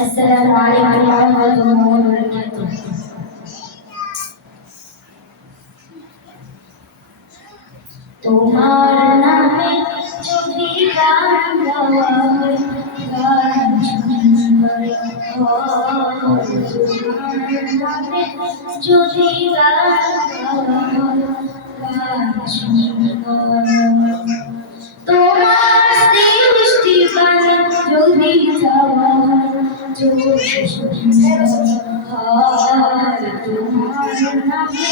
আসসালামু আলাইকুম ওয়া রাহমাতুল্লাহি ওয়া বারাকাতুহু। তোমার নামে যদি গান গাওয়া হয়, গান সুন্দর হয়। তোমার নামে যদি গান গাওয়া হয়, গান সুন্দর। তোমার সৃষ্টি বাণী যদি চাওয়া হয়, যদি সুন্দর হয়। তোমার নামে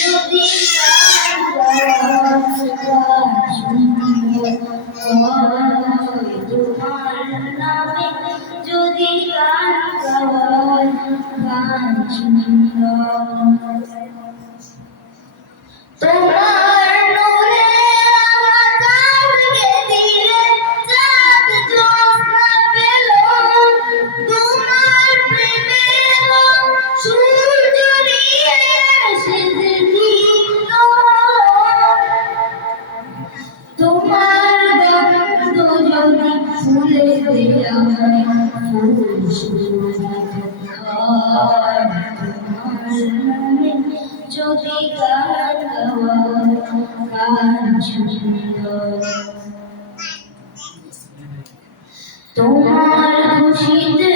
যদি গান গাওয়া হয়, গান সুন্দর হয়। তোমার নামে যদি গান গাওয়া হয়, গান সুন্দর। তোমার নূরে আমার চাঁদকে দিলে, চাঁদ জ্যোৎস্না পেল। তোমার প্রেমে সূর্য নিয়ে এসেছে দিল। তোমার গন্ধ যদি ফুলে দেয়া হয়, ফুল সুগন্ধি হয়। তোমার নামে যদি গান গাওয়া হয়, গান সুন্দর। তোমার খুশিতে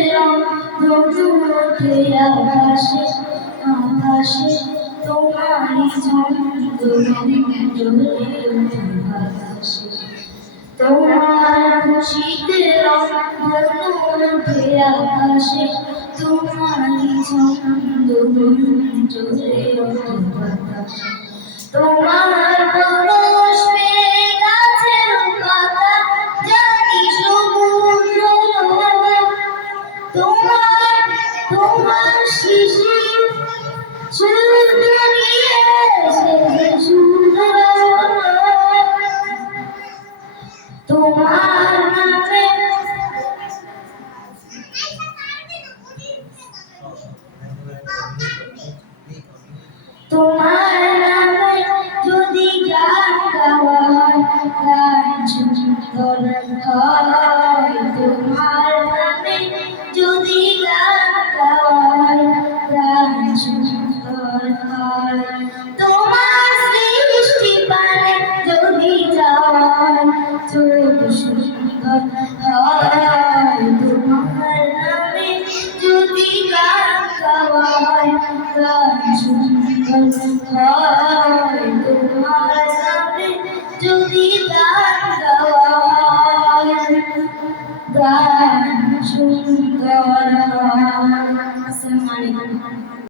ধনু ওঠে আকাশে, আকাশে তোমারই ছন্দ জ্বলে ওঠে বাতাসে। তোমার খুশিতে ধনু ওঠে আকাশে, তোমারই ছন্দ জ্বলে ওঠে বাতাসে। তোমার পরশ পেয়ে গাছের পাতা জানি সবুজ হলো। তোমার তোমার শিশির সূর্য নিয়ে এসেছে সুন্দর হলো। তোমার নামে তোমার নামে যদি গান গাওয়া হয়, গান সুন্দর হয়। তোমার নামে যদি গান গাওয়া হয়, গান সুন্দর হয়। তোমার সৃষ্টি পানে যদি যাওয়া হয়, চোখ সুন্দর হয়। তোমার নামে যদি গান গাওয়া হয়, গান সুন্দর হয়। তোমার নামে যদি গান গাওয়া হয়, গান সুন্দর হয়। আসসালামু আলাইকুম।